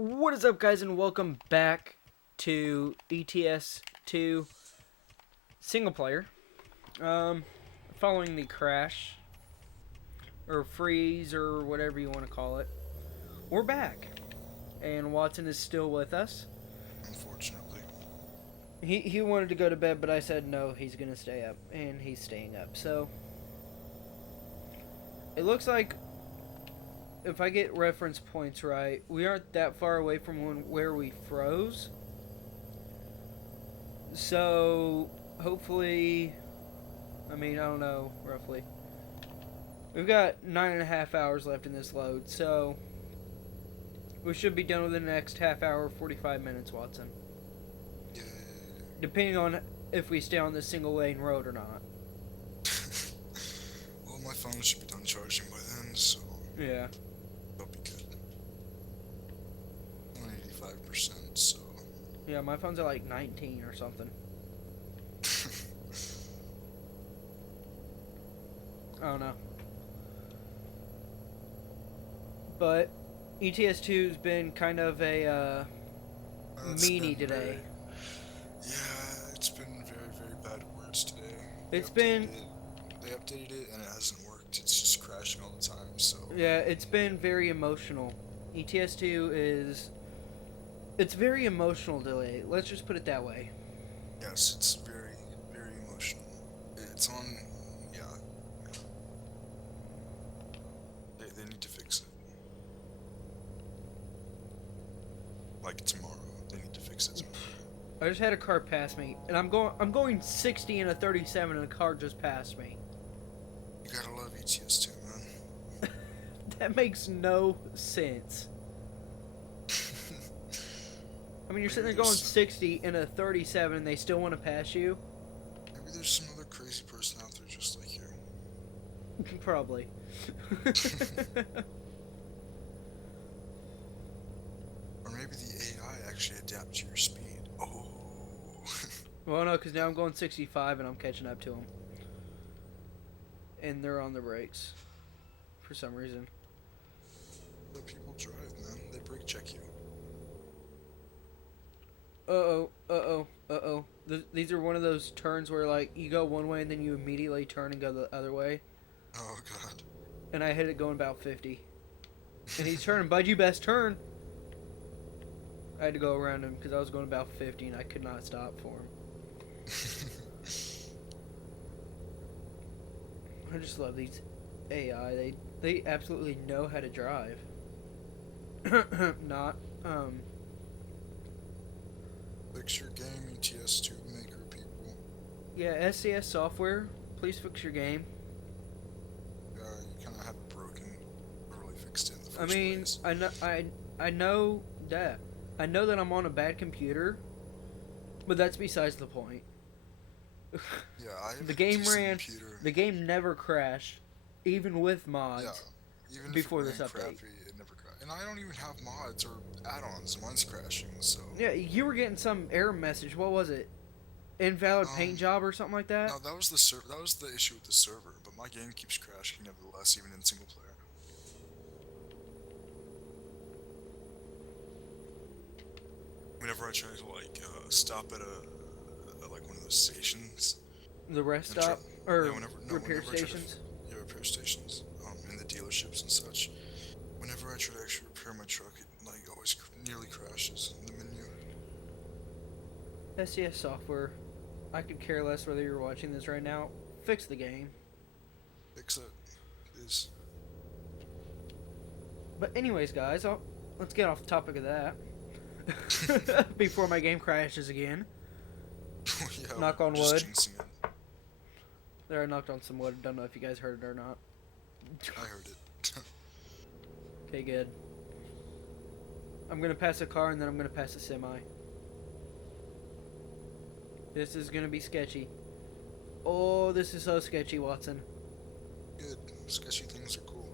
What is up, guys, and welcome back to ETS 2 single player. Following the crash, or freeze, or whatever you want to call it, we're back. And Watson is still with us. Unfortunately. He wanted to go to bed, but I said no, he's going to stay up, and he's staying up. So, it looks like, if I get reference points right, we aren't that far away from where we froze. So, hopefully, I don't know, roughly. We've got 9.5 hours left in this load, so we should be done within the next half hour, 45 minutes, Watson. Yeah. Depending on if we stay on this single lane road or not. Well, my phone should be done charging by then, so Yeah. that'll be good. I'm on 85%, so. Yeah, my phone's at like 19 or something. I don't know. But ETS2's been kind of a meanie today. Yeah, it's been very, very bad words today. They updated it and it hasn't worked. It's just crashing all the time, so. Yeah, it's been very emotional. ETS2 it's very emotional today. Let's just put it that way. Yes, it's very, very emotional. It's on, yeah. They need to fix it. Like tomorrow. They need to fix it tomorrow. I just had a car pass me, and I'm going 60 in a 37, and a car just passed me. You gotta love ETS2, man. That makes no sense. I mean, you're sitting there going 60 in a 37, and they still want to pass you? Maybe there's some other crazy person out there just like you. Probably. Or maybe the AI actually adapts to your speed. Oh. Well, no, because now I'm going 65, and I'm catching up to them. And they're on the brakes. For some reason. Let people drive, man. They brake check you. Uh-oh. These are one of those turns where, like, you go one way and then you immediately turn and go the other way. Oh, God. And I hit it going about 50. And he's turning, bud, you best turn. I had to go around him because I was going about 50 and I could not stop for him. I just love these AI. They absolutely know how to drive. Not, Fix your game, ETS2 maker people. Yeah, SCS software, please fix your game. Yeah, you kind of have it broken. Really fixed it in the first I mean, place. I know that. I know that I'm on a bad computer, but that's besides the point. Yeah, I have The a game decent ran. computer. The game never crashed, even with mods. Yeah, even before if it this ran update. crappy, it never crashed. And I don't even have mods or add-ons. Mine's crashing, so. Yeah, you were getting some error message. What was it? Invalid paint job or something like that? No, that was the That was the issue with the server. But my game keeps crashing nevertheless, even in single player. Whenever I try to stop at like one of those stations. The rest and stop or yeah, repair whenever I try stations? yeah, repair stations. In the dealerships and such. Whenever I try to actually repair my truck, it like always nearly crashes in the menu. SCS software. I could care less whether you're watching this right now. Fix the game. Fix it, please. But anyways, guys, let's get off the topic of that. Before my game crashes again. Yeah, Knock on just wood. jinxing it. There, I knocked on some wood. Don't know if you guys heard it or not. I heard it. Okay, good. I'm gonna pass a car and then I'm gonna pass a semi. This is gonna be sketchy. Oh, this is so sketchy, Watson. Good. Sketchy things are cool.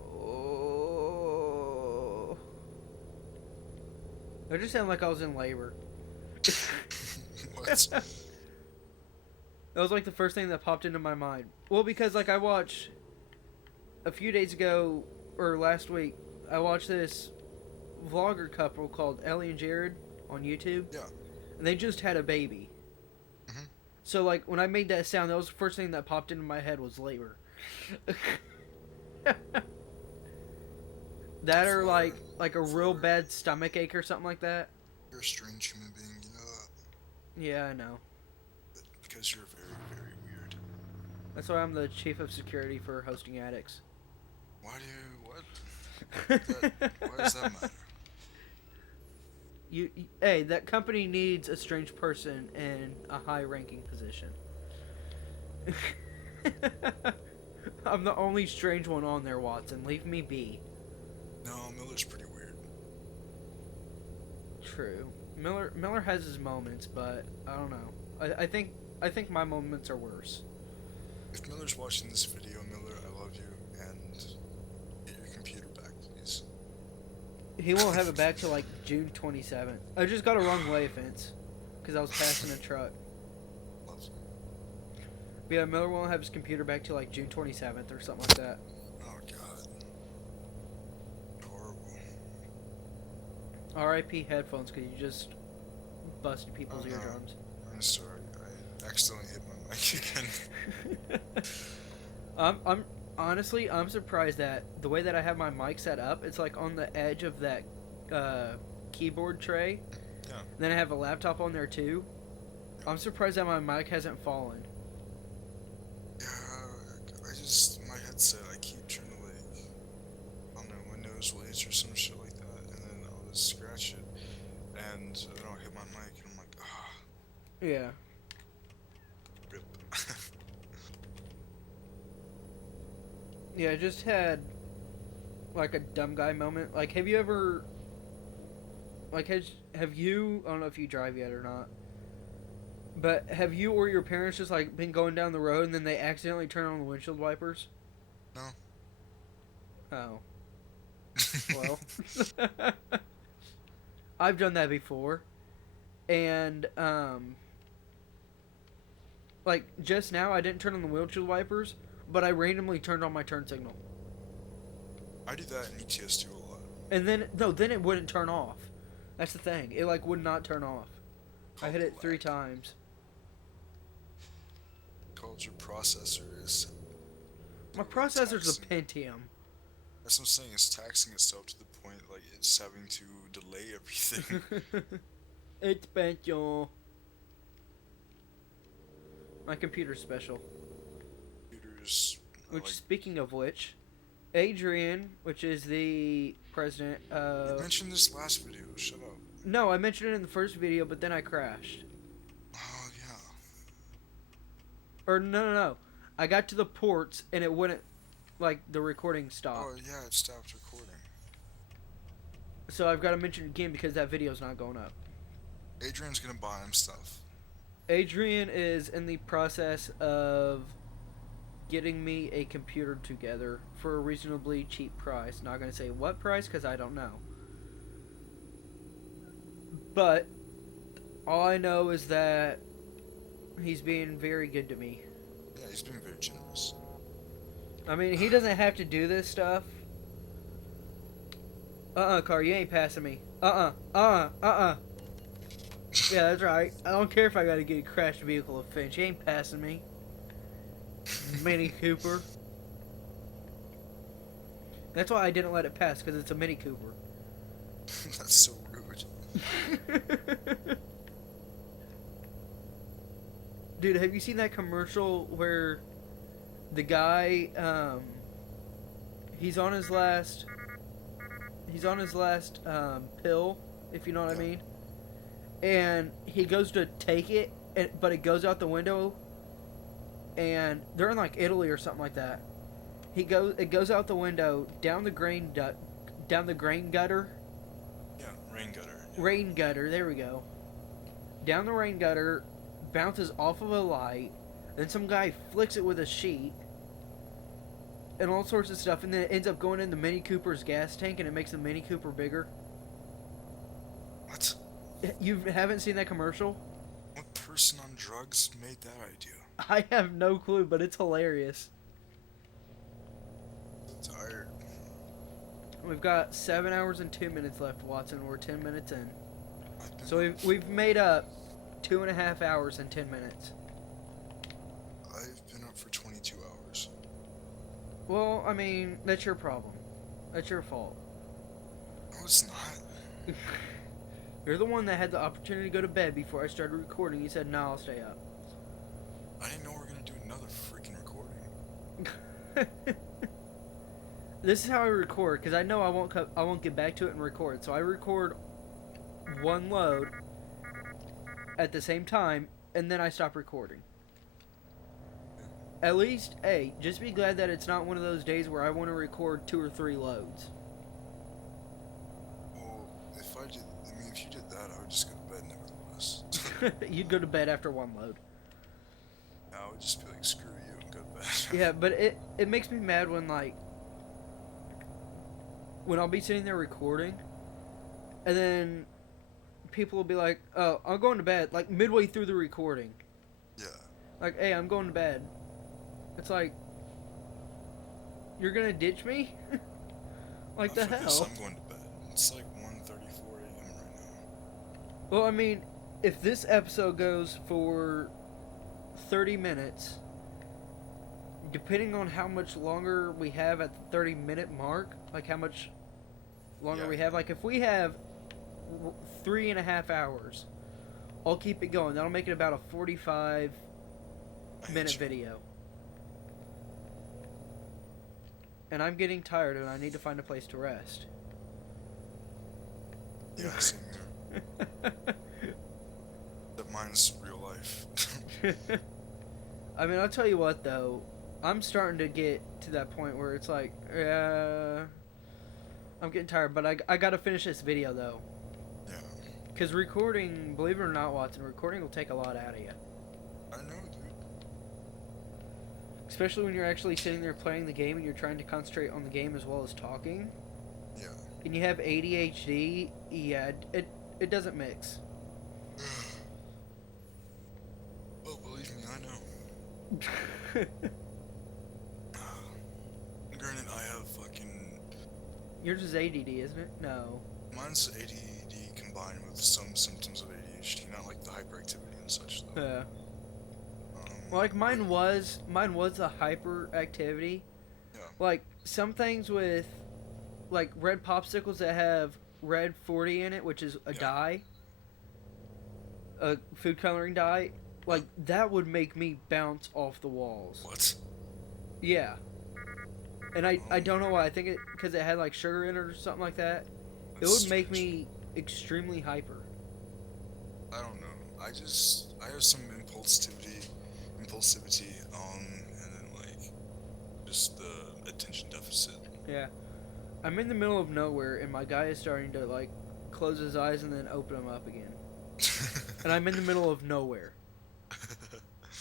Oh. It just sounded like I was in labor. What? That was like the first thing that popped into my mind. Well, because like I watched a few days ago or last week, I watched this vlogger couple called Ellie and Jared on YouTube. Yeah. And they just had a baby. Mhm. So like when I made that sound, that was the first thing that popped into my head was labor. That or like a real bad stomach ache or something like that. You're a strange human being, you know that? Yeah, I know. Because you're very, very weird. That's why I'm the chief of security for hosting addicts. Why do you, what? Why does that matter? Hey, that company needs a strange person in a high-ranking position. I'm the only strange one on there, Watson. Leave me be. No, Miller's pretty weird. True. Miller has his moments, but I don't know. I think my moments are worse. If Miller's watching this video, Miller, I love you, and get your computer back, please. He won't have it back till like June 27th. I just got a wrong way fence because I was passing a truck. Lovely. But yeah, Miller won't have his computer back till like June 27th or something like that. Oh god. Horrible. R.I.P. headphones because you just busted people's eardrums. I'm sorry. I accidentally hit my mic again. I'm honestly surprised that the way that I have my mic set up, it's like on the edge of that keyboard tray. Yeah. Then I have a laptop on there too. I'm surprised that my mic hasn't fallen. Yeah, my headset, I keep trying to like, I don't know, my nose blades or some shit like that, and then I'll just scratch it, and then I'll hit my mic, and I'm like, ah. Yeah. Rip. Yeah, I just had like a dumb guy moment. Like, have you ever, like, have you, I don't know if you drive yet or not, but have you or your parents just like been going down the road and then they accidentally turn on the windshield wipers? No. Oh. Well. I've done that before. And, like, just now I didn't turn on the windshield wipers, but I randomly turned on my turn signal. I do that in ETS too a lot. And then, no, then it wouldn't turn off. That's the thing. It, like, would not turn off. I hit it 3 times. Called your processor is... My processor's a Pentium. That's what I'm saying, it's taxing itself to the point, like, it's having to delay everything. It's Pentium. My computer's special. Computers... Which, speaking of which, Adrian, which is the president of... You mentioned this last video, shut up. No, I mentioned it in the first video, but then I crashed. Oh, yeah. Or, no. I got to the ports, and it wouldn't, like, the recording stopped. Oh, yeah, it stopped recording. So I've got to mention it again because that video's not going up. Adrian's gonna buy him stuff. Adrian is in the process of getting me a computer together for a reasonably cheap price. Not going to say what price because I don't know. But all I know is that he's being very good to me. Yeah, he's being very generous. I mean, he doesn't have to do this stuff. Car, you ain't passing me. Yeah, that's right. I don't care if I gotta get a crashed vehicle offense. You ain't passing me. Mini Cooper. That's why I didn't let it pass, because it's a Mini Cooper. That's so rude. Dude, have you seen that commercial where the guy, he's on his last pill, if you know what I mean, and he goes to take it, but it goes out the window, and they're in like Italy or something like that. It goes out the window down the grain gutter. Yeah, rain gutter. Yeah. Rain gutter. There we go. Down the rain gutter, bounces off of a light, then some guy flicks it with a sheet, and all sorts of stuff, and then it ends up going in the Mini Cooper's gas tank, and it makes the Mini Cooper bigger. What? You haven't seen that commercial? What person on drugs made that idea? I have no clue, but it's hilarious. I'm tired. We've got 7 hours and 2 minutes left, Watson. We're 10 minutes in. I've been So up, we've made up 2.5 hours and 10 minutes. I've been up for 22 hours. Well, I mean, that's your problem. That's your fault. No, it's not. You're the one that had the opportunity to go to bed before I started recording. You said, "No, I'll stay up." I didn't know we were gonna do another freaking recording. This is how I record because I know I won't get back to it and record. So I record one load at the same time, and then I stop recording. At least, hey, just be glad that it's not one of those days where I want to record 2 or 3 loads. Well, if you did that, I would just go to bed nevertheless. You'd go to bed after 1 load. I would just be like, screw you, and go to bed. Yeah, but it makes me mad when, like, when I'll be sitting there recording, and then people will be like, "Oh, I'm going to bed," like midway through the recording. Yeah. Like, "Hey, I'm going to bed." It's like, you're gonna ditch me? Like the For this, hell? I'm going to bed. It's like 1:34 a.m. right now. Well, I mean, if this episode goes for 30 minutes, depending on how much longer we have at the 30-minute mark, like how much longer Yeah. we have, like if we have 3.5 hours, I'll keep it going. That'll make it about a 45-minute video. And I'm getting tired and I need to find a place to rest. Yeah, same here. But mine's real life. I mean, I'll tell you what though, I'm starting to get to that point where it's like, I'm getting tired, but I gotta finish this video though. Yeah. Because recording, believe it or not, Watson, recording will take a lot out of you. I know, dude. Especially when you're actually sitting there playing the game and you're trying to concentrate on the game as well as talking. Yeah. And you have ADHD, yeah, it doesn't mix. Well, believe me, I know. Granted, I have fucking... Yours is ADD, isn't it? No. Mine's ADD combined with some symptoms of ADHD, not like the hyperactivity and such, though. Yeah. Well, like mine was a hyperactivity. Yeah. Like some things with, like red popsicles that have red 40 in it, which is a dye, a food coloring dye. Like that would make me bounce off the walls. What? Yeah. And I don't know why. I think it because it had like sugar in it or something like that. It would make me extremely hyper. I don't know. I have some impulsivity, and then like just the attention deficit. Yeah. I'm in the middle of nowhere and my guy is starting to like close his eyes and then open them up again. And I'm in the middle of nowhere.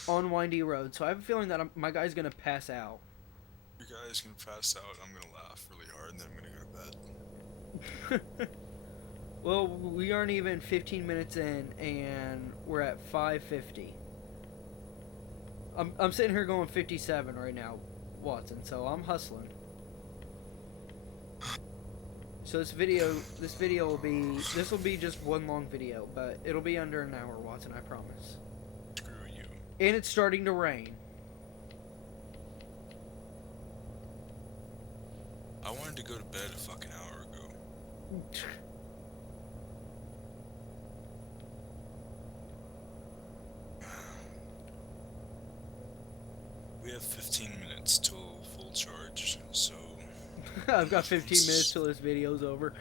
On windy road. So I have a feeling that my guy's going to pass out. Your guy's gonna pass out, I'm gonna laugh really hard, and then I'm gonna go to bed. Well, we aren't even 15 minutes in and we're at 5:50. I'm sitting here going 57 right now, Watson, so I'm hustling. So this video will be just one long video, but it'll be under an hour, Watson, I promise. Screw you. And it's starting to rain. I wanted to go to bed a fucking hour ago. We have 15 minutes till full charge, so... I've got 15 minutes till this video's over.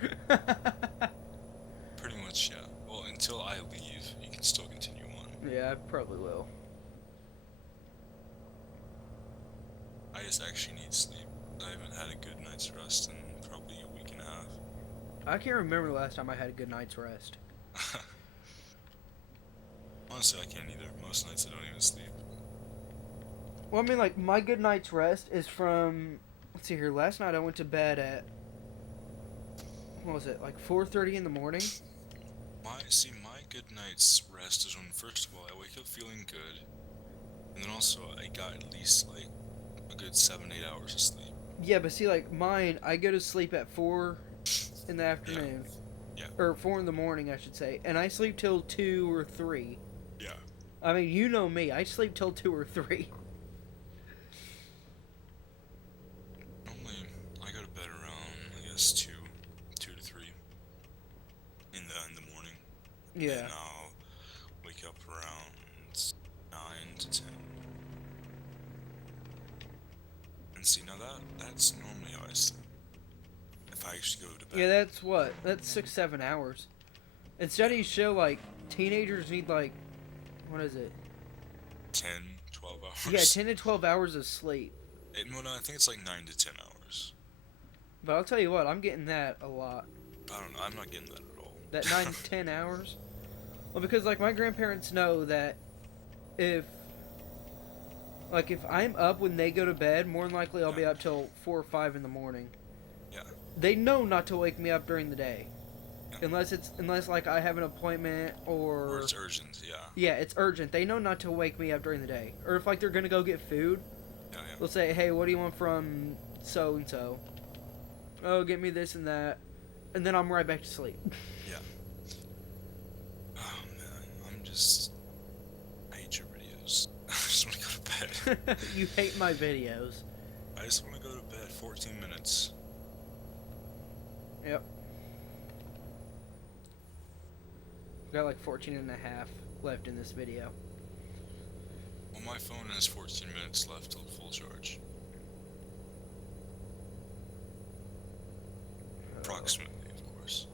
Pretty much, yeah. Well, until I leave, you can still continue on. Yeah, I probably will. I just actually need sleep. I haven't had a good night's rest in probably a week and a half. I can't remember the last time I had a good night's rest. Honestly, I can't either. Most nights I don't even sleep. Well, I mean, like, my good night's rest is from... Let's see here. Last night I went to bed at... What was it? Like 4:30 in the morning? My good night's rest is when, first of all, I wake up feeling good. And then also, I got at least, like, a good 7-8 hours of sleep. Yeah, but see, like mine, I go to sleep at 4 in the Yeah. afternoon, Yeah. or 4 in the morning, I should say, and I sleep till 2 or 3. Yeah. I mean, you know me, I sleep till 2 or 3. Normally, I go to bed around, I guess, 2 to 3 in the morning. Yeah. Then I'll wake up around 9 to 10. And see, now that's normally how I sleep. If I actually go to bed. Yeah, that's what? That's 6, 7 hours. And studies show, like, teenagers need, like, what is it? 10, 12 hours. Yeah, 10 to 12 hours of sleep. Well, no, I think it's like 9 to 10 hours. But I'll tell you what, I'm getting that a lot. But I don't know, I'm not getting that at all. That 9 to 10 hours. Well, because, like, my grandparents know that if I'm up when they go to bed, more than likely I'll be up till 4 or 5 in the morning. Yeah. They know not to wake me up during the day. Yeah. Unless like I have an appointment Or it's urgent, yeah. Yeah, it's urgent. They know not to wake me up during the day. Or if like they're gonna go get food, Yeah, yeah. they'll say, "Hey, what do you want from so and so?" "Oh, get me this and that," and then I'm right back to sleep. Yeah. Oh man, I hate your videos. I just want to go to bed. You hate my videos. I just want to go to bed. 14 minutes. Yep. Got like 14 and a half left in this video. Well, my phone has 14 minutes left till full charge. Approximately, of course.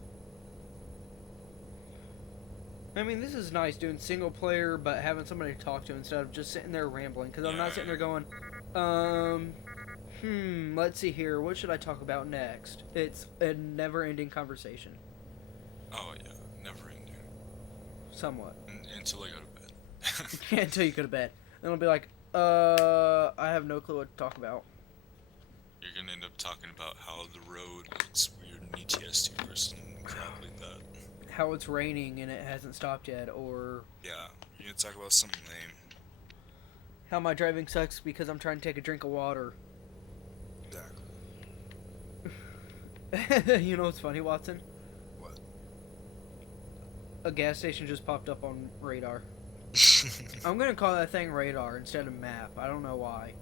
I mean, this is nice doing single player, but having somebody to talk to instead of just sitting there rambling. Because I'm not sitting there going, let's see here. What should I talk about next? It's a never-ending conversation. Oh yeah, never ending. Somewhat. Until I go to bed. Until you go to bed. Then it'll be like, I have no clue what to talk about. You're gonna end up talking about how the road looks weird in ETS 2 or some crap like that. How it's raining and it hasn't stopped yet, or Yeah, you're gonna talk about something lame. how my driving sucks because I'm trying to take a drink of water. Exactly. You know what's funny, Watson? What? A gas station just popped up on radar. I'm gonna call that thing radar instead of map. I don't know why.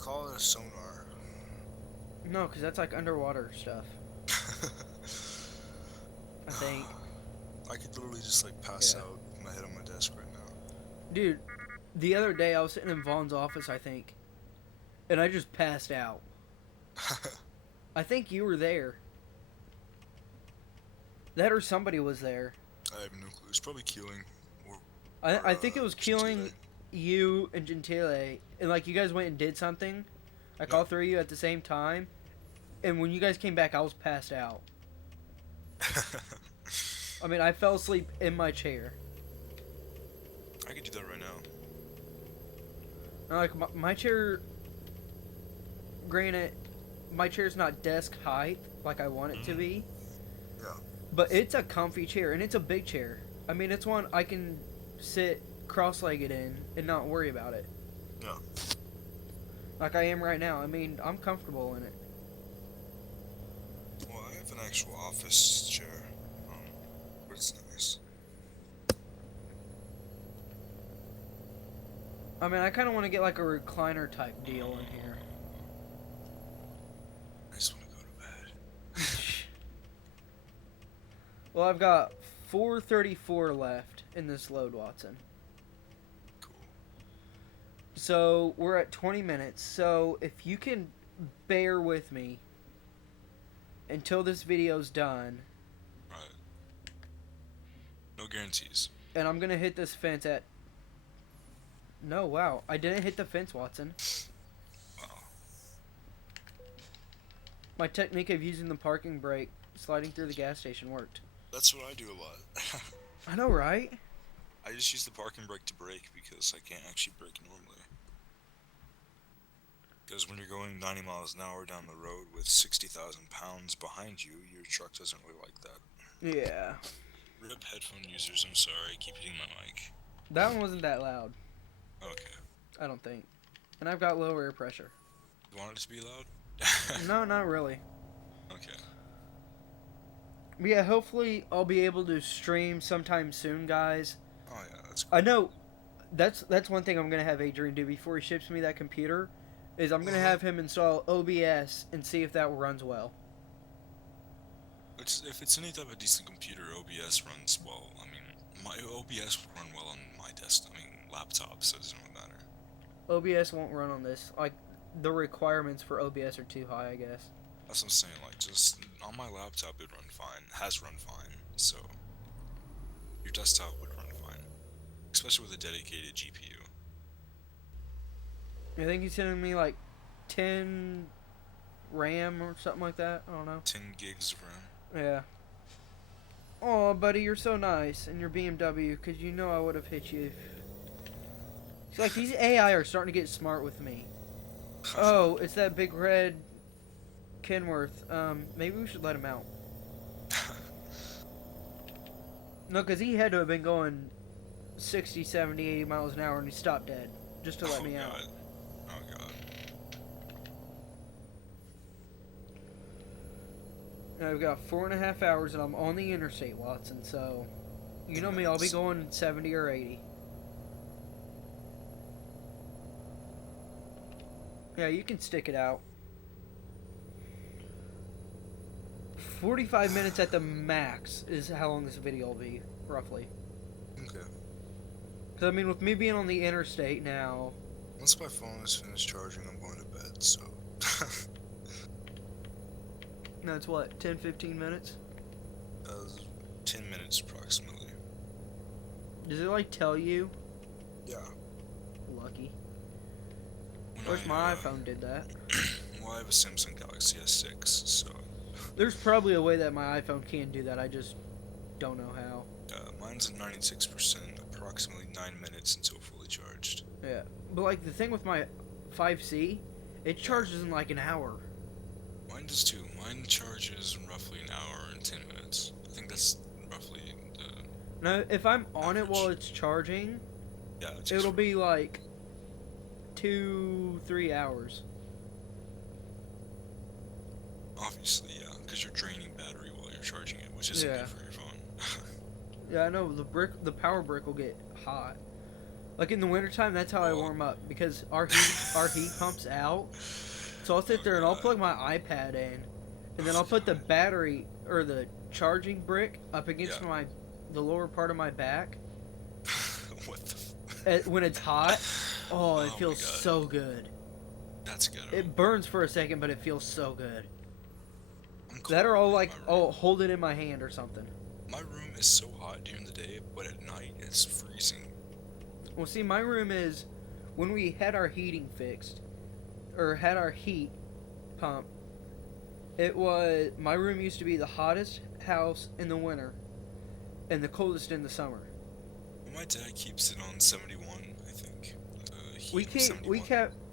Call it a sonar. No, because that's like underwater stuff. I think. I could literally just like pass Yeah. out with my head on my desk right now. Dude, the other day I was sitting in Vaughn's office, I think, and I just passed out. I think you were there. That or somebody was there. I have no clue. It's probably Keeling. Or, I think it was Keeling, Gentile. you, and Gentile, and like you guys went and did something, like Yeah. all three of you at the same time, and when you guys came back, I was passed out. I mean, I fell asleep in my chair. I could do that right now. And, like my chair, granted, my chair's not desk height like I want it to be, Yeah. but it's a comfy chair and it's a big chair. I mean, it's one I can sit cross-legged in and not worry about it. Yeah. Like I am right now. I mean, I'm comfortable in it. Well, I have an actual office chair. But it's nice. I mean, I kind of want to get like a recliner type deal in here. I just want to go to bed. Well, I've got 434 left in this load, Watson. Cool. So we're at 20 minutes. So if you can bear with me until this video's done, Right. No guarantees. and I'm gonna hit this fence at. No, wow, I didn't hit the fence, Watson. Wow. My technique of using the parking brake, sliding through the gas station, worked. That's what I do a lot. I know, right? I just use the parking brake to brake because I can't actually brake normally. Because when you're going 90 miles an hour down the road with 60,000 pounds behind you, your truck doesn't really like that. Yeah. RIP headphone users, I'm sorry, I keep hitting my mic. That one wasn't that loud. Okay. I don't think. and I've got low air pressure. You want it to be loud? No, not really. Okay. But yeah, hopefully I'll be able to stream sometime soon, guys. Oh yeah, that's I cool. know that's one thing I'm gonna have Adrian do before he ships me that computer, is I'm gonna Uh-huh. have him install OBS and see if that runs well. If it's any type of decent computer, OBS runs well. I mean, my OBS will run well on my laptop, so it doesn't really matter. OBS won't run on this. Like, the requirements for OBS are too high, I guess. That's what I'm saying. Like, just on my laptop, it run fine. Has run fine. So your desktop would run fine, especially with a dedicated GPU. I think he's sending me like 10 RAM or something like that. I don't know. 10 gigs of RAM. Yeah. Oh, buddy, you're so nice. And your BMW, because you know I would have hit you. It's like these AI are starting to get smart with me. Oh, it's that big red Kenworth. Maybe we should let him out. No, because he had to have been going 60, 70, 80 miles an hour and he stopped dead just to let me out. Oh god. And I've got 4.5 hours and I'm on the interstate, Watson, so you know me, I'll be going 70 or 80. Yeah, you can stick it out. 45 minutes at the max is how long this video will be, roughly. Okay. Because, I mean, with me being on the interstate now... Once my phone is finished charging, I'm going to bed, so... That's what, 10, 15 minutes? 10 minutes approximately. Does it, like, tell you? Yeah. Lucky. When Wish my iPhone did that. Well, I have a Samsung Galaxy S6, so... There's probably a way that my iPhone can do that, I just don't know how. Mine's at 96%, approximately 9 minutes until fully charged. Yeah, but like the thing with my 5C, it charges in like an hour. Mine does too. Mine charges in roughly an hour and 10 minutes. I think that's roughly the... Now, if I'm on average. it while it's charging, Yeah, it'll be like 2-3 hours. Obviously, yeah, because you're draining battery while you're charging it, which isn't good for your phone. Yeah, I know, the power brick will get hot. Like in the wintertime, that's how I warm up, because our heat pumps out. So I'll sit there and I'll plug my iPad in, and then I'll put the battery, or the charging brick, up against the lower part of my back. What the When it's hot, it feels so good. That's good. It burns for a second, but it feels so good. That That or I'll like, hold it in my hand or something. My room is so hot during the day, but at night it's freezing. Well, see, my room is, when we had our heating fixed, or had our heat pump, my room used to be the hottest house in the winter, and the coldest in the summer. My dad keeps it on 71, I think.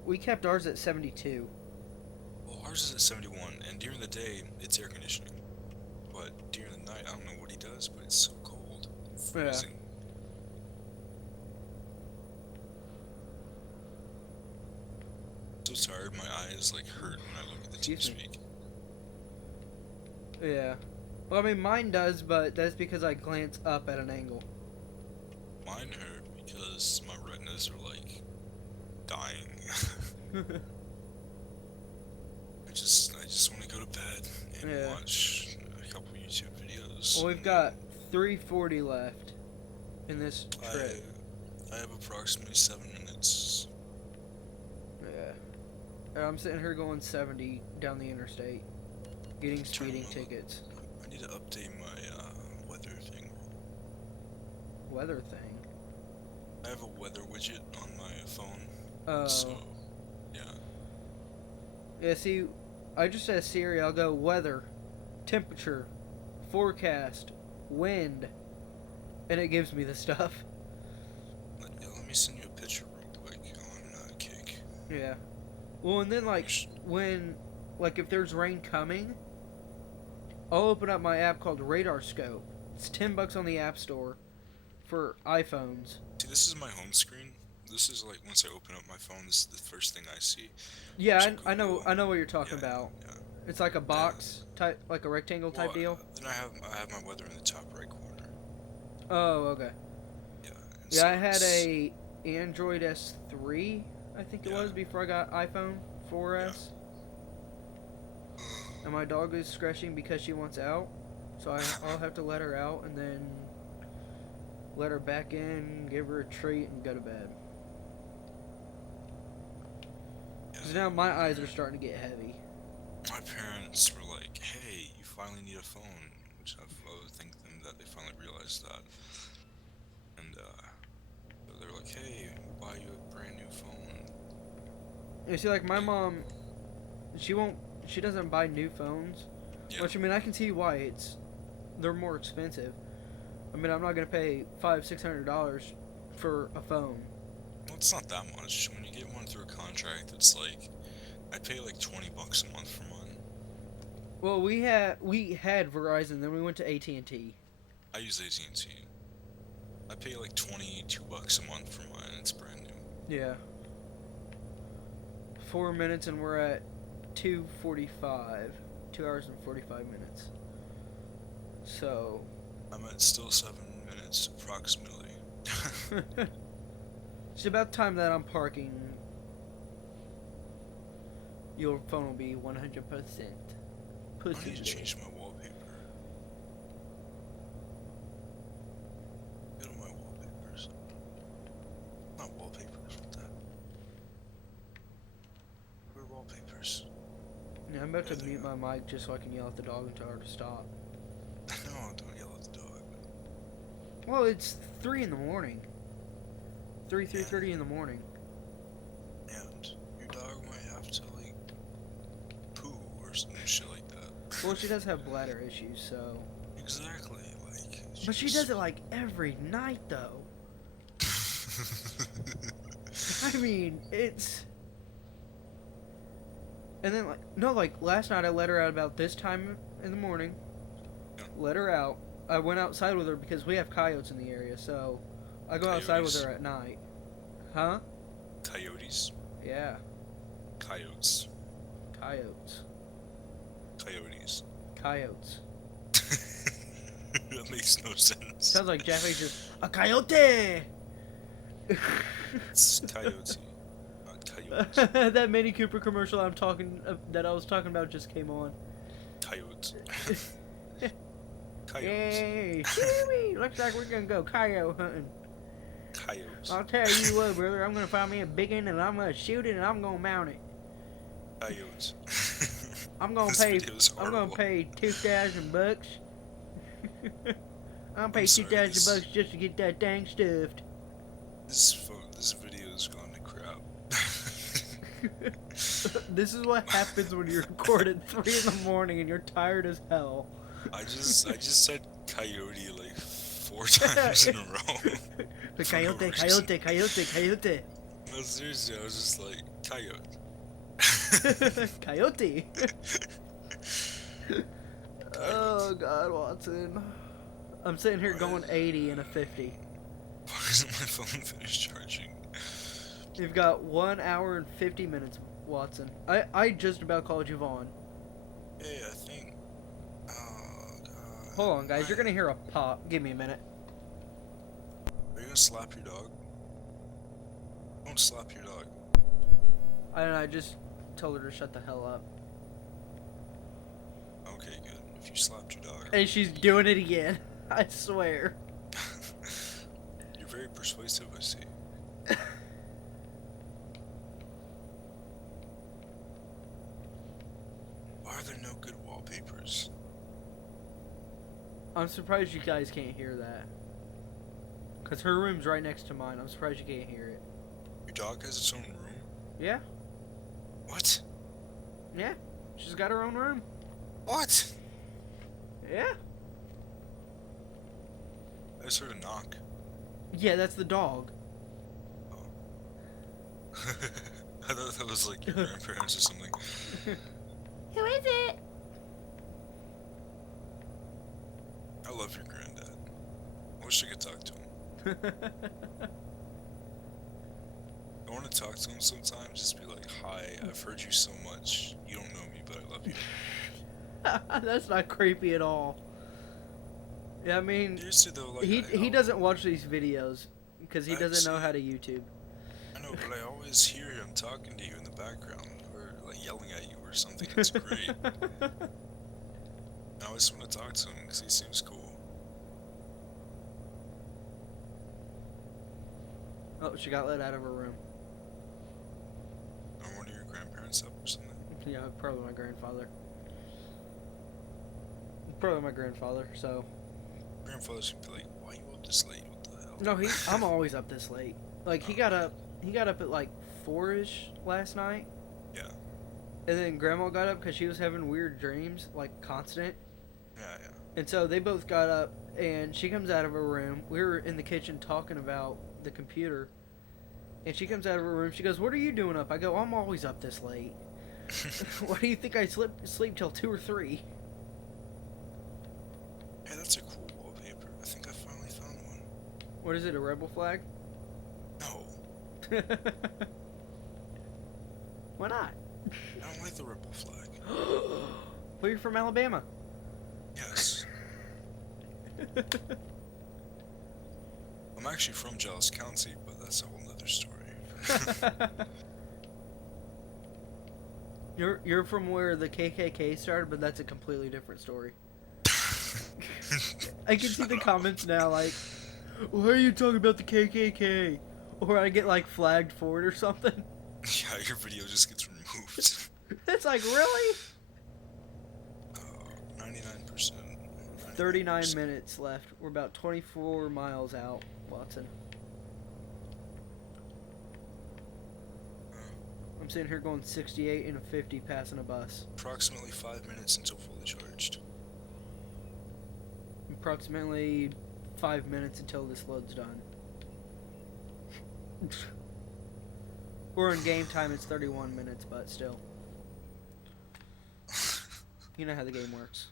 We kept ours at 72. Well, ours is at 71, and during the day, it's air conditioning. But during the night, I don't know what he does, but it's so cold. Freezing. So tired, my eyes like hurt when I look at the TeamSpeak. Yeah. Well, I mean, mine does, but that's because I glance up at an angle. Mine hurt because my retinas are like dying. I just want to go to bed and watch a couple YouTube videos. Well, we've got 3:40 left in this trip. I have approximately 7 minutes. Yeah. I'm sitting here going 70 down the interstate, getting speeding tickets. I need to update my weather thing. Weather thing? I have a weather widget on my phone. Oh. So, yeah. Yeah, see, I just asked Siri, I'll go weather, temperature, forecast, wind, and it gives me the stuff. Let me send you a picture real quick on Kick. Yeah. Well, and then, like, if there's rain coming, I'll open up my app called Radar Scope. It's $10 on the App Store for iPhones. See, this is my home screen. this is like once I open up my phone, this is the first thing I see. There's Yeah, Google. I know what you're talking Yeah, about. yeah. It's like a Then, box type, like a rectangle well, type deal. then I have my weather in the top right corner. Oh, okay. Yeah, and Yeah, so I had it's a Android S3, I think it yeah, was, before I got iPhone yeah. 4S. And my dog is scratching because she wants out. So I'll have to let her out and then let her back in, give her a treat, and go to bed. Because now my eyes are starting to get heavy. My parents were like, "Hey, you finally need a phone," which I would thank them that they finally realized that. And so they were like, "Hey, we'll buy you a brand new phone." You see, like my Like, mom, she won't, she doesn't buy new phones. yeah, Which I mean, I can see why they're more expensive. I mean, I'm not gonna pay $500-600 for a phone. well, it's not that much. When you get one through a contract, it's like I pay like $20 a month for mine. Well, we had Verizon, then we went to AT&T. I use AT&T. I pay like $22 a month for mine. It's brand new. Yeah. 4 minutes and we're at 2:45. 2 hours and 45 minutes. So I'm at still 7 minutes approximately. it's about time that I'm parking. Your phone will be 100%. I need to change my wallpaper. Get on my wallpapers. Not wallpapers, what the? Where are wallpapers? Yeah, I'm about There to they mute go. my mic just so I can yell at the dog and tell her to stop. No, don't yell at the dog. Well, it's 3 in the morning. 3:30 Yeah, in the morning. and your dog might have to like poo or some shit like that. Well, she does have bladder issues, so. Exactly, like But she does it like every night, though. I mean, it's. And then, like, no, like, last night I let her out about this time in the morning. Yeah. Let her out. I went outside with her because we have coyotes in the area, so I go outside with Coyotes. her at night. Huh? Coyotes. Yeah. Coyotes. Coyotes. Coyotes. Coyotes. That makes no sense. Sounds like Japanese just. A coyote! It's coyote, not coyote. That Mini Cooper commercial that I was talking about just came on. Coyote. Coyotes. Yay! Shoo-wee! Looks like we're gonna go coyote hunting. Coyotes. I'll tell you what, brother. I'm gonna find me a big one and I'm gonna shoot it and I'm gonna mount it. Coyotes. I'm gonna This pay. video is I'm gonna horrible. pay $2,000. I'm gonna pay I'm sorry, $2,000 just to get that thing stuffed. This video has gone to crap. This is what happens when you record at 3 in the morning and you're tired as hell. I just said coyote like 4 times in a row. The For no coyote, reason. coyote, coyote, coyote. No, seriously, I was just like, coyote. Coyote. Oh God, Watson. I'm sitting here going 80 and a 50. Why isn't my phone finished charging? You've got 1 hour and 50 minutes, Watson. I just about called you Vaughn. Hey, I think. Oh God. Hold on, guys. You're gonna hear a pop. Give me a minute. Are you gonna slap your dog? Don't slap your dog. I just told her to shut the hell up. Okay, good. If you slapped your dog. And she's doing it again. I swear. You're very persuasive, I see. Why are there no good wallpapers? I'm surprised you guys can't hear that. Because her room's right next to mine. I'm surprised you can't hear it. Your dog has its own room? Yeah? What? Yeah. She's got her own room. What? Yeah? I just heard a knock. Yeah, that's the dog. Oh. I thought that was like your grandparents or something. Who is it? I love your granddad. I wish I could talk to him. I want to talk to him sometimes. Just be like, "Hi, I've heard you so much. You don't know me, but I love you." That's not creepy at all. Yeah, I mean, Seriously though, like he doesn't watch these videos because he doesn't know see, how to YouTube. I know, but I always hear him talking to you in the background or like yelling at you or something. It's great. I always want to talk to him because he seems cool. Oh, she got let out of her room. Or one of your grandparents up or something. Yeah, probably my grandfather. Probably my grandfather. So. Grandfather's gonna be like, "Why you up this late? What the hell?" No, I'm always up this late. Like he got up at like 4ish last night. Yeah. And then Grandma got up because she was having weird dreams, like constant. Yeah, yeah. And so they both got up, and she comes out of her room. We were in the kitchen talking about the computer, and she comes out of her room. She goes, "What are you doing up?" I go, "I'm always up this late." Why do you think I sleep till 2 or 3? Hey, that's a cool wallpaper. I think I finally found one. What is it? A rebel flag? No, Why not? I don't like the rebel flag. Well, you're from Alabama. Yes. I'm actually from Dallas County, but that's a whole nother story. You're from where the KKK started, but that's a completely different story. I can see the comments now, like, why are you talking about the KKK? Or I get like flagged for it or something. Yeah, your video just gets removed. It's like, really? 99%. 39 minutes left. We're about 24 miles out, Watson. I'm sitting here going 68 and a 50 passing a bus. Approximately 5 minutes until fully charged. Approximately 5 minutes until this load's done. Or in game time it's 31 minutes, but still. You know how the game works.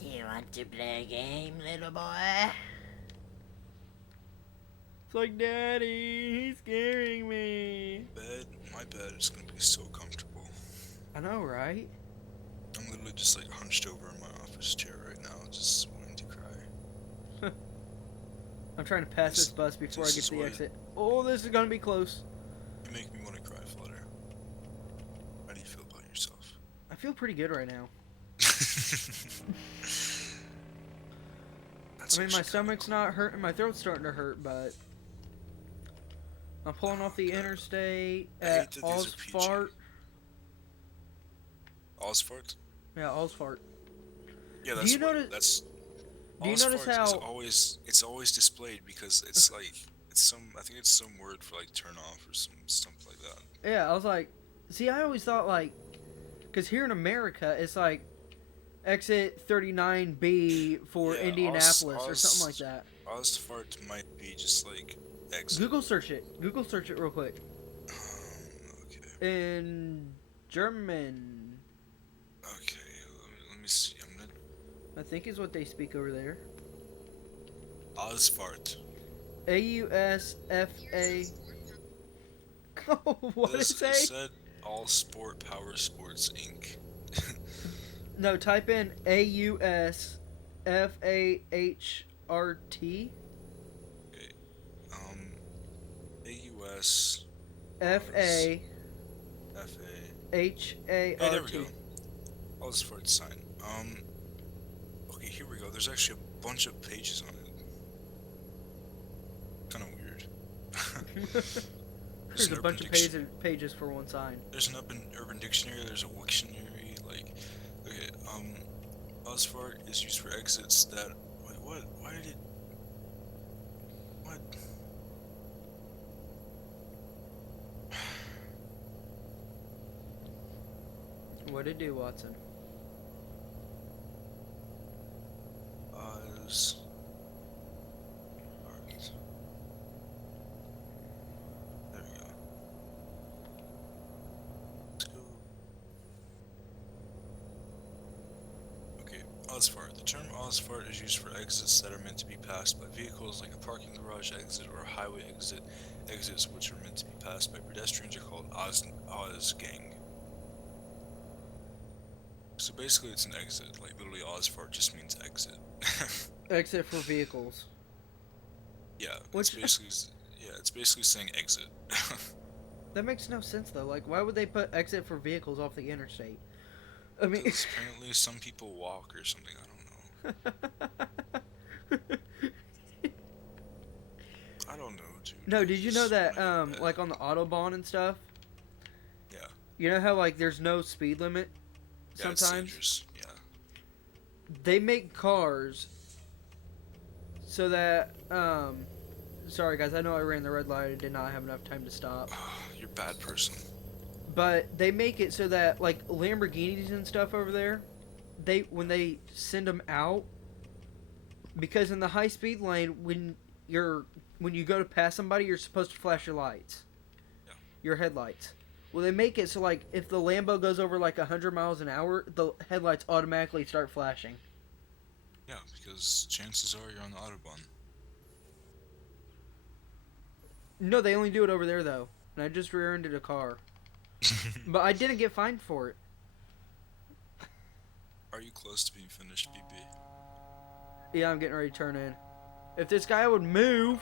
Do you want to play a game, little boy? It's like, Daddy, he's scaring me. My bed is gonna be so comfortable. I know, right? I'm literally just like hunched over in my office chair right now, just wanting to cry. I'm trying to pass this bus before I this get is to the what- exit. Oh, this is gonna be close. You make me want to cry, Flutter. How do you feel about yourself? I feel pretty good right now. That's I mean, my actually stomach's kinda not hurting, my throat's starting to hurt, but I'm pulling off the interstate I hate at that these are PG. Allsfart. cool. Allsfart? Yeah, Allsfart. Yeah, Do that's you what, notice- that's Do you notice Allsfart is how? always displayed because it's like I think it's some word for like turn off or some stuff like that. Yeah, I was like, see, I always thought like, because here in America, it's like exit 39B for Yeah, Indianapolis or something like that. Allsfart might be just like exit. Google search it. Google search it real quick. Okay. In German, Okay. Let me see. I'm gonna I think is what they speak over there. Allsfart. AUSFA. Oh, what did it say? It said All Sport Power Sports Inc. No, type in AUSFAHRT. Okay. AUS FA FA. HART. Hey, there we go. Allsfart sign. Okay, here we go. There's actually a bunch of pages on it. Kind of weird. There's an a bunch of Urban pages for one sign. There's an Urban Dictionary. There's a Wiktionary. Like, okay, Allsfart is used for exits that. Wait, what? Why did it? What? What'd it do, Watson? Allsfart. There we go. Let's go. Okay, Osfart. The term Osfart is used for exits that are meant to be passed by vehicles, like a parking garage exit or a highway exit. Exits which are meant to be passed by pedestrians are called Osgang. So basically, it's an exit. Like literally, Osfart just means exit. Exit for vehicles. Yeah, Which it's basically saying exit. that makes no sense though. Like, why would they put exit for vehicles off the interstate? I mean, Because apparently some people walk or something. I don't know. I don't know, dude. no. I Did you know just that wanna go to bed. like on the autobahn and stuff? Yeah. You know how like there's no speed limit Yeah, it's sometimes? dangerous. Yeah. They make cars so that sorry guys, I know I ran the red light. I did not have enough time to stop. You're a bad person. But they make it so that like Lamborghinis and stuff over there, when they send them out, because in the high speed lane when you go to pass somebody, you're supposed to flash your lights, Yeah. your headlights. Well, they make it so like if the Lambo goes over like 100 miles an hour, the headlights automatically start flashing. Yeah, because chances are you're on the Autobahn. No, they only do it over there though, and I just rear-ended a car, but I didn't get fined for it. Are you close to being finished, BB? Yeah, I'm getting ready to turn in. If this guy would move.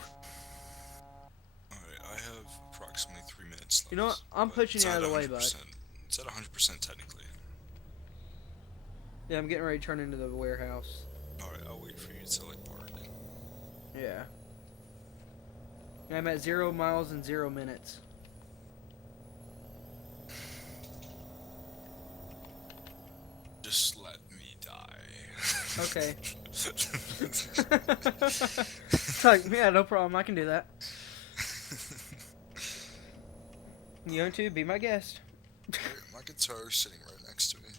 Alright, I have approximately 3 minutes left. You know what? I'm but pushing it's you out at of the way, bud. 100%. It's at 100% technically. Yeah, I'm getting ready to turn into the warehouse. Alright, I'll wait for you to like park. Yeah. I'm at 0 miles and 0 minutes. Just let me die. Okay. It's like, yeah, no problem. I can do that. You want to be my guest? My guitar is sitting right next to me.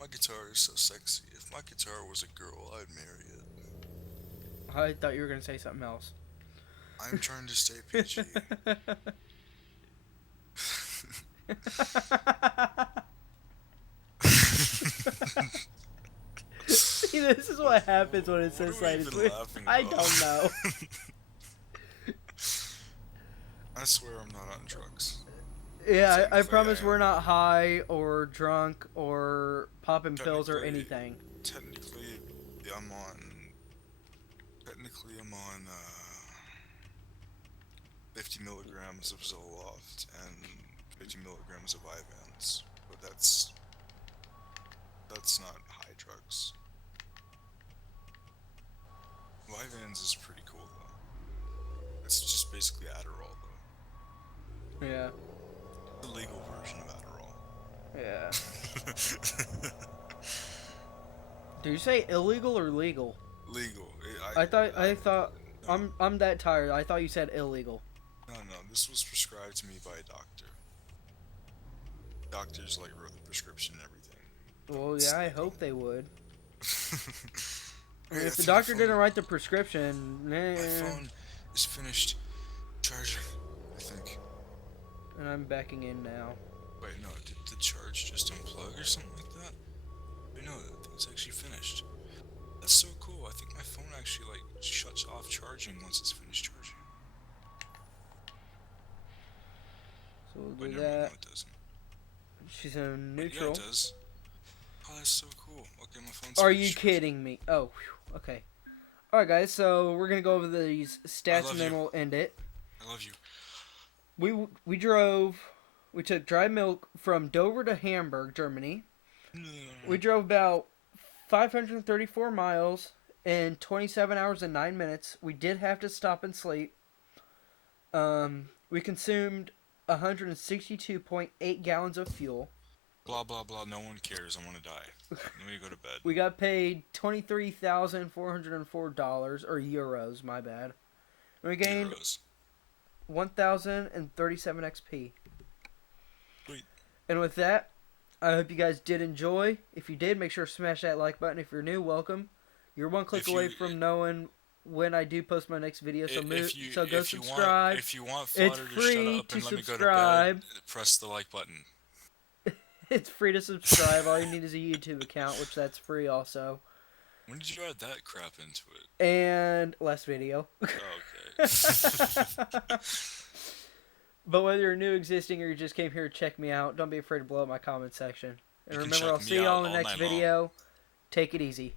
My guitar is so sexy. If my guitar was a girl, I'd marry it. I thought you were gonna say something else. I'm trying to stay PG. See, this is what happens when it says What are we like even laughing I about? don't know. I swear I'm not on drugs. Yeah, I Technically, promise I we're am. not high or drunk or popping pills or Technically- anything. Technically, I'm on. Technically, I'm on 50 milligrams of Zoloft and 50 milligrams of Vyvanse, but that's not high drugs. Vyvanse is pretty cool though. It's just basically Adderall though. Yeah, The legal version of Adderall. yeah. Did you say illegal or legal? Legal. I thought No, I'm that tired. I thought you said illegal. no. This was prescribed to me by a doctor. Doctors like wrote the prescription and everything. Well, It's yeah, I legal. hope they would. Wait, I If the think doctor my didn't phone- write the prescription, My phone is finished charging, I think. and I'm backing in now. Wait, no, did the charge just unplug or something like that? Wait, no, I think it's actually finished. That's so cool. I think my phone actually, like, shuts off charging once it's finished charging. So we'll But do never mind, no, that. it doesn't. She's in Wait, neutral. yeah, it does. Oh, that's so cool. Okay, my phone's Are you finished charging. kidding me? Oh, whew, okay. Alright, guys, so we're gonna go over these stats love and then you. we'll end it. I love you. We took dry milk from Dover to Hamburg, Germany. We drove about 534 miles in 27 hours and 9 minutes. We did have to stop and sleep. We consumed 162.8 gallons of fuel. Blah, blah, blah. No one cares. I want to die. Let me go to bed. We got paid $23,404 or euros, my bad. We gained Euros. 1,037 XP. Sweet. And with that, I hope you guys did enjoy. If you did, make sure to smash that like button. If you're new, welcome. You're one click If you- away from knowing when I do post my next video. So so go if you subscribe. Want, if you want It's Fodder to free shut up to and let me go to subscribe. bed, press the like button. It's free to subscribe. All you need is a YouTube account, which that's free also. When did you add that crap into it? And less video. Oh, okay. But whether you're new, existing, or you just came here to check me out, don't be afraid to blow up my comment section. And You can remember, check I'll me see you out all in the all next night long. video. Take it easy.